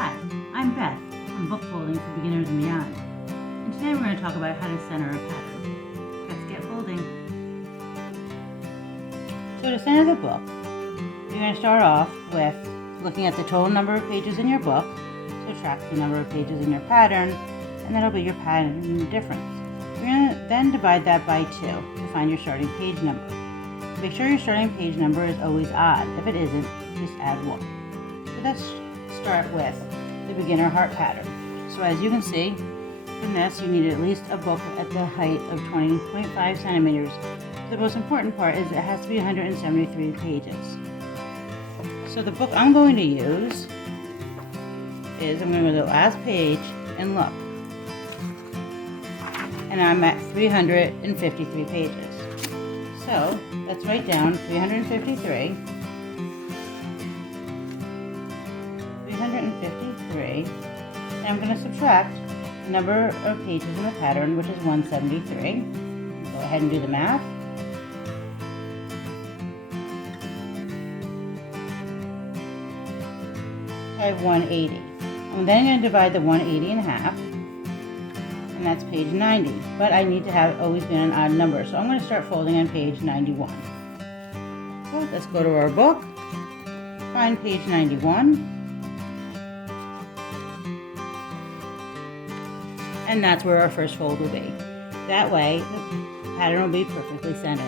Hi, I'm Beth from Book Folding for Beginners and Beyond, and today we're going to talk about how to center a pattern. Let's get folding. So to center the book, you're going to start off with looking at the total number of pages in your book, subtract the number of pages in your pattern, and that'll be your pattern difference. You're going to then divide that by 2 to find your starting page number. Make sure your starting page number is always odd. If it isn't, just add 1. So let's start with the beginner heart pattern. So as you can see from this, you need at least a book at the height of 20.5 centimeters. The most important part is it has to be 173 pages. So the book I'm going to use is, I'm going to go to the last page and look. And I'm at 353 pages. So let's write down 353. 353, and I'm going to subtract the number of pages in the pattern, which is 173. Go ahead and do the math. I have 180. I'm then going to divide the 180 in half, and that's page 90. But I need to have always been an odd number, so I'm going to start folding on page 91. So let's go to our book, find page 91. And that's where our first fold will be. That way, the pattern will be perfectly centered.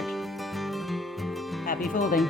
Happy folding!